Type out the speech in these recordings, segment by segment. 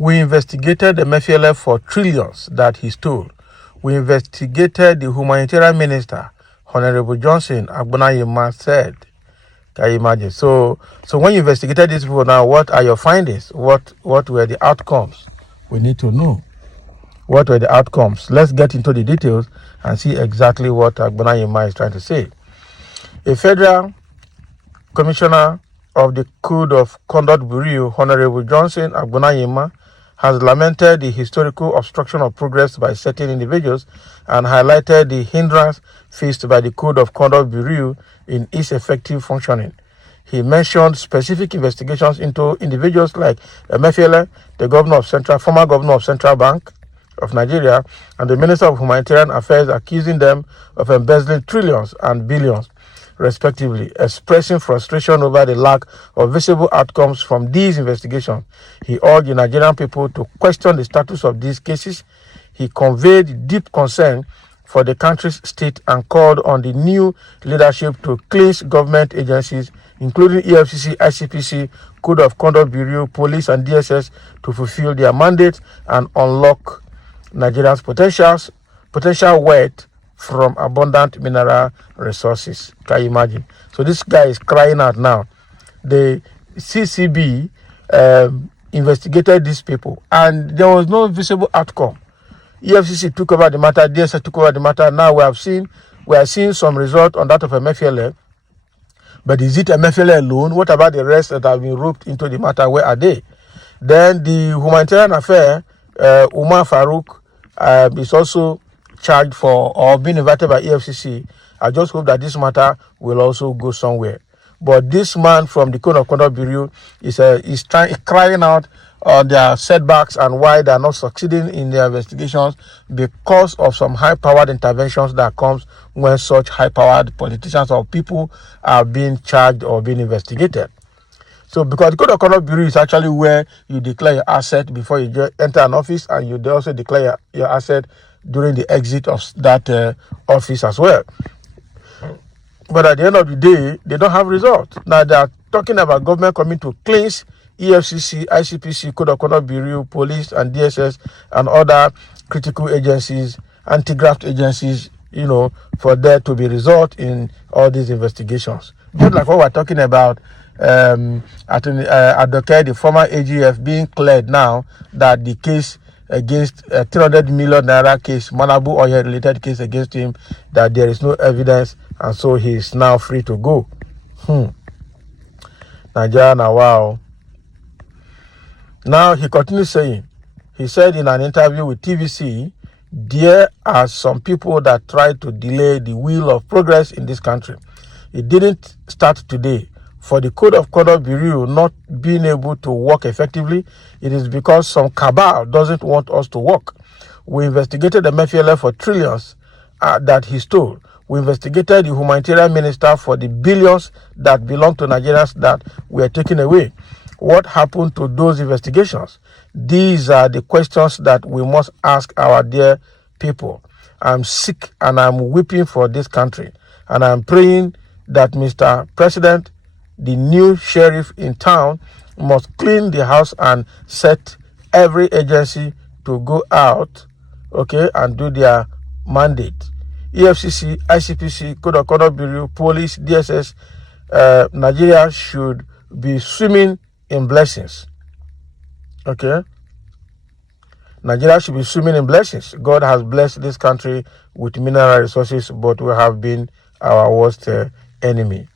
We investigated the Emefiele for trillions that he stole. We investigated the humanitarian minister, Honorable Johnson Agbonayema said. Can you imagine? So when you investigated these people now, what are your findings? What were the outcomes? We need to know. What were the outcomes? Let's get into the details and see exactly what Agbonayema is trying to say. A federal commissioner of the Code of Conduct Bureau, Honorable Johnson Agbonayema, has lamented the historical obstruction of progress by certain individuals and highlighted the hindrance faced by the Code of Conduct Bureau in its effective functioning. He mentioned specific investigations into individuals like Emefiele, the former governor of Central Bank of Nigeria, and the Minister of Humanitarian Affairs, accusing them of embezzling trillions and billions, respectively, expressing frustration over the lack of visible outcomes from these investigations. He urged the Nigerian people to question the status of these cases. He conveyed deep concern for the country's state and called on the new leadership to cleanse government agencies, including Efcc, Icpc, Code of Conduct Bureau, Police, and DSS, to fulfill their mandate and unlock Nigeria's potential wealth from abundant mineral resources. Can you imagine? So this guy is crying out now. The CCB investigated these people and there was no visible outcome. EFCC took over the matter, DSS took over the matter. Now we are seeing some result on that of Emefiele. But is it Emefiele alone? What about the rest that have been roped into the matter? Where are they? Then the humanitarian affair, Umar Farouk is also charged for or being invited by EFCC. I just hope that this matter will also go somewhere. But this man from the Code of Conduct Bureau is crying out on their setbacks and why they are not succeeding in their investigations because of some high-powered interventions that comes when such high-powered politicians or people are being charged or being investigated. So because the Code of Conduct Bureau is actually where you declare your asset before you enter an office, and you also declare your asset during the exit of that office as well. But at the end of the day, they don't have results. Now they are talking about government coming to cleanse EFCC, Icpc, Code of Conduct Bureau, Police, and DSS, and other critical agencies, anti-graft agencies, for there to be result in all these investigations. Just like what we're talking about, Adoke, the former AGF, being cleared now that the case against 300 million naira case, Manabu oil related case against him, that there is no evidence, and so he is now free to go. Nigeria, wow. Now he continues saying, he said in an interview with TVC, there are some people that try to delay the wheel of progress in this country. It didn't start today. For the Code of Conduct Bureau not being able to work effectively, it is because some cabal doesn't want us to work. We investigated the Emefiele for trillions that he stole. We investigated the humanitarian minister for the billions that belong to Nigerians that were taken away. What happened to those investigations? These are the questions that we must ask our dear people. I'm sick and I'm weeping for this country. And I'm praying that Mr. President, the new sheriff in town, must clean the house and set every agency to go out, and do their mandate. EFCC, Icpc, Code of Conduct Bureau, Police, DSS, Nigeria should be swimming in blessings. Nigeria should be swimming in blessings. God has blessed this country with mineral resources, but we have been our worst enemy.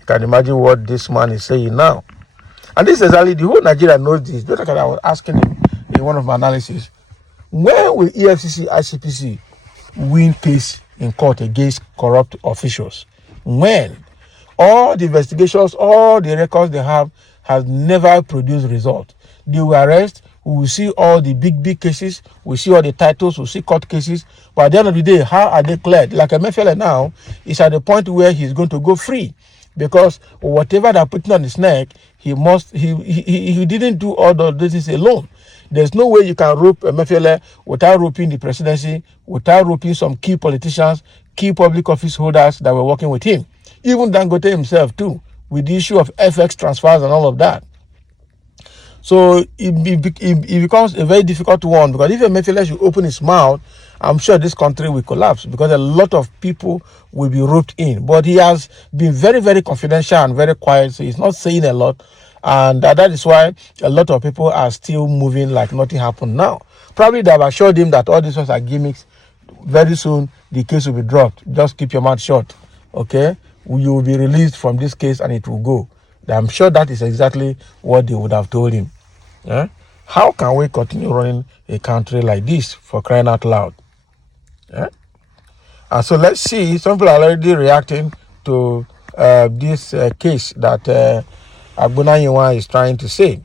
You can imagine what this man is saying now. And this is exactly the whole Nigeria knows this. Just like I was asking him in one of my analysis, when will EFCC, Icpc win case in court against corrupt officials? When? All the investigations, all the records they have has never produced result. They will arrest, we will see all the big cases, we see all the titles, we see court cases, but at the end of the day, how are they cleared? Like Emefiele now is at the point where he's going to go free, because whatever they're putting on his neck, he didn't do all of this alone. There's no way you can rope Emefiele without roping the presidency, without roping some key politicians, key public office holders that were working with him. Even Dangote himself too, with the issue of FX transfers and all of that. So it becomes a very difficult one, because if Emefiele should open his mouth, I'm sure this country will collapse, because a lot of people will be roped in. But he has been very, very confidential and very quiet, so he's not saying a lot. And that is why a lot of people are still moving like nothing happened now. Probably they have assured him that all these ones are gimmicks. Very soon, the case will be dropped. Just keep your mouth shut, okay? You will be released from this case and it will go. I'm sure that is exactly what they would have told him. Yeah? How can we continue running a country like this, for crying out loud? Yeah? And so let's see, some people are already reacting to this case that Agbonayiwa is trying to say.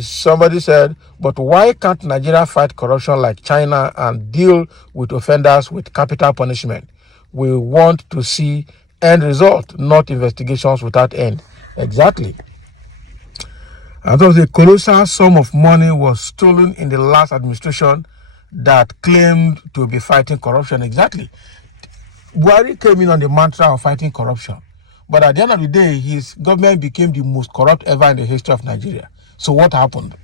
Somebody said, but why can't Nigeria fight corruption like China and deal with offenders with capital punishment? We want to see end result, not investigations without end. Exactly. And thus a colossal sum of money was stolen in the last administration that claimed to be fighting corruption. Exactly. Buhari came in on the mantra of fighting corruption. But at the end of the day, his government became the most corrupt ever in the history of Nigeria. So what happened?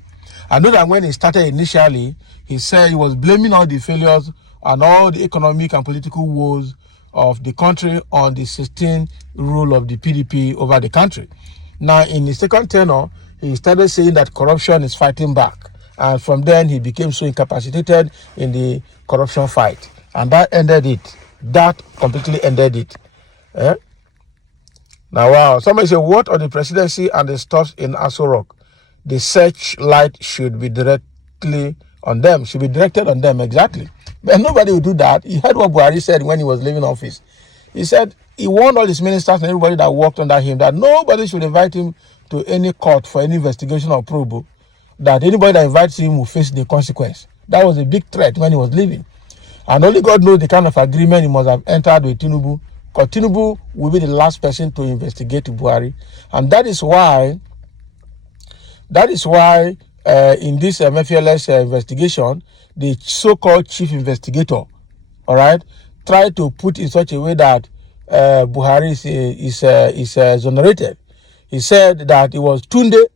I know that when he started initially, he said he was blaming all the failures and all the economic and political woes of the country on the sustained rule of the PDP over the country. Now, in his second tenure, he started saying that corruption is fighting back. And from then, he became so incapacitated in the corruption fight. And that ended it. That completely ended it. Eh? Now, wow. Somebody said, what on the presidency and the stuffs in Aso Rock? The searchlight should be directly on them, should be directed on them, exactly. But nobody will do that. You heard what Buhari said when he was leaving office. He said he warned all his ministers and everybody that worked under him that nobody should invite him to any court for any investigation or probe, that anybody that invites him will face the consequence. That was a big threat when he was leaving. And only God knows the kind of agreement he must have entered with Tinubu, because Tinubu will be the last person to investigate Buhari. And that is why in this Emefiele's investigation, the so-called chief investigator, all right, tried to put in such a way that Buhari is exonerated. He said that it was Tunde,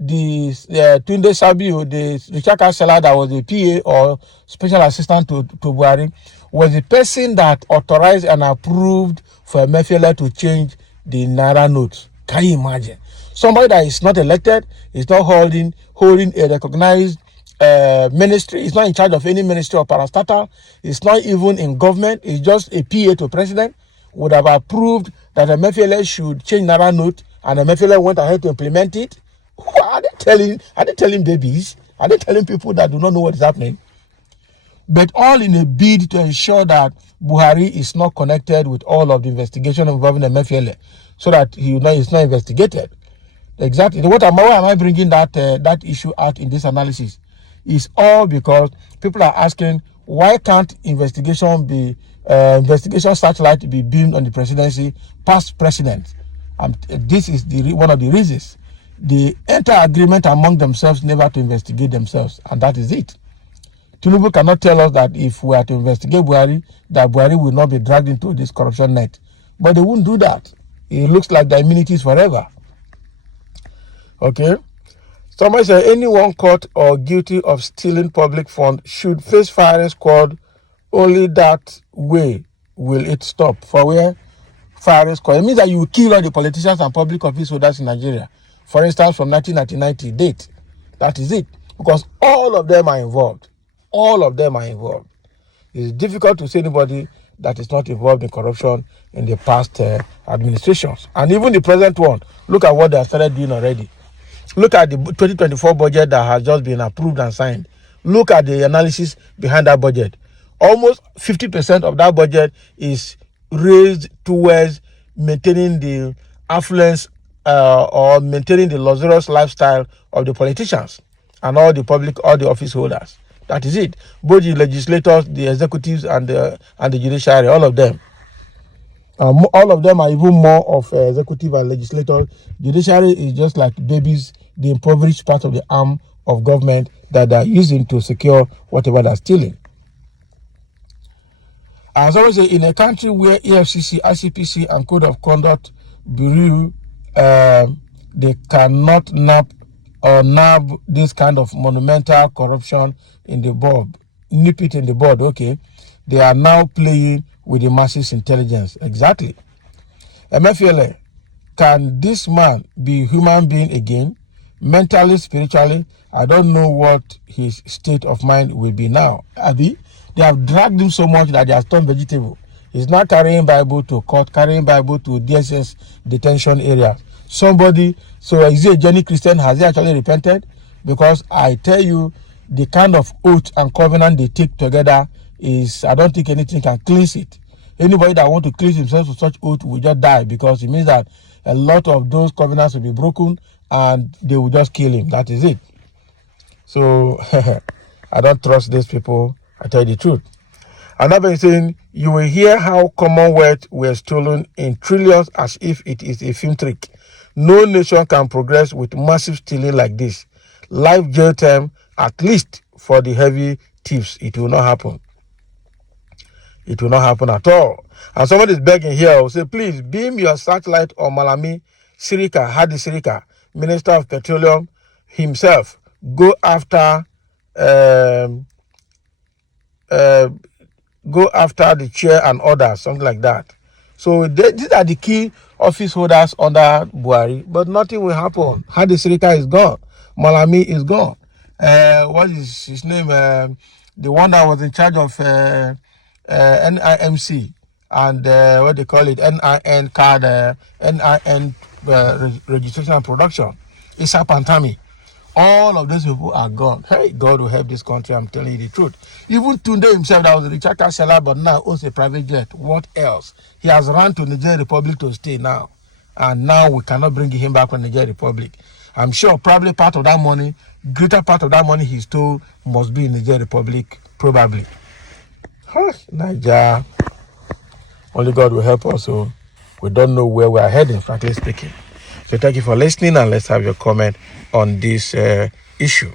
Tunde Sabio, the Richaka seller that was a PA or special assistant to Buhari, was the person that authorized and approved for Emefiele to change the Naira notes. Can you imagine? Somebody that is not elected, is not holding a recognized ministry, is not in charge of any ministry or parastatal, is not even in government, is just a PA to president, would have approved that Emefiele should change Naira note, and Emefiele went ahead to implement it. Who are they telling? Are they telling babies? Are they telling people that do not know what is happening? But all in a bid to ensure that Buhari is not connected with all of the investigation involving Emefiele, so that he is not investigated. Exactly. Why am I bringing that issue out in this analysis? Is all because people are asking, why can't investigation searchlight be beamed on the presidency past president? This is one of the reasons. They enter agreement among themselves never to investigate themselves, and that is it. Tinubu cannot tell us that if we are to investigate Buhari, that Buhari will not be dragged into this corruption net. But they won't do that. It looks like the immunity is forever. Okay? Somebody said anyone caught or guilty of stealing public funds should face firing squad. Only that way will it stop. For where? Firing squad. It means that you will kill all the politicians and public office holders in Nigeria. For instance, from 1999 to date. That is it. Because all of them are involved. All of them are involved. It's difficult to see anybody that is not involved in corruption in the past administrations. And even the present one, look at what they have started doing already. Look at the 2024 budget that has just been approved and signed. Look at the analysis behind that budget. Almost 50% of that budget is raised towards maintaining the affluence or maintaining the luxurious lifestyle of the politicians and all the office holders. That is it. Both the legislators, the executives, and the judiciary, all of them. All of them are even more of executive and legislator. Judiciary is just like babies, the impoverished part of the arm of government that they are using to secure whatever they're stealing. As I always say, in a country where Efcc, Icpc, and Code of Conduct Bureau, they cannot nab or nab this kind of monumental corruption in the board, nip it in the board, okay, they are now playing with the masses' intelligence. Exactly. Emefiele, can this man be a human being again? Mentally, spiritually, I don't know what his state of mind will be now. Abi, they have dragged him so much that they have turned vegetable. He's not carrying Bible to court, carrying Bible to DSS detention area. Somebody, so is he a genuine Christian? Has he actually repented? Because I tell you, the kind of oath and covenant they take together is, I don't think anything can cleanse it. Anybody that want to cleanse himself with such oath will just die, because it means that a lot of those covenants will be broken and they will just kill him. That is it. So I don't trust these people. I tell you the truth. Another thing, you will hear how Commonwealth were stolen in trillions as if it is a film trick. No nation can progress with massive stealing like this. Life jail term, at least for the heavy thieves. It will not happen. It will not happen at all. And somebody is begging here, will say, please beam your satellite on Malami Sirika, Hadi Sirika, Minister of Petroleum himself. Go after the chair and others, something like that. So these are the key office holders under Buhari, but nothing will happen. Hadi Sirika is gone. Malami is gone. What is his name? The one that was in charge of NIMC and what they call it, NIN card, NIN registration and production. Issa Pantami. All of those people are gone. Hey, God will help this country, I'm telling you the truth. Even Tunde himself, that was a Richard seller, but now owns a private jet. What else? He has run to Niger Republic to stay now. And now we cannot bring him back from Niger Republic. I'm sure probably part of that money, greater part of that money he stole must be in Niger Republic, probably. Niger. Only God will help us. So we don't know where we are heading, frankly speaking. So thank you for listening, and let's have your comment on this issue.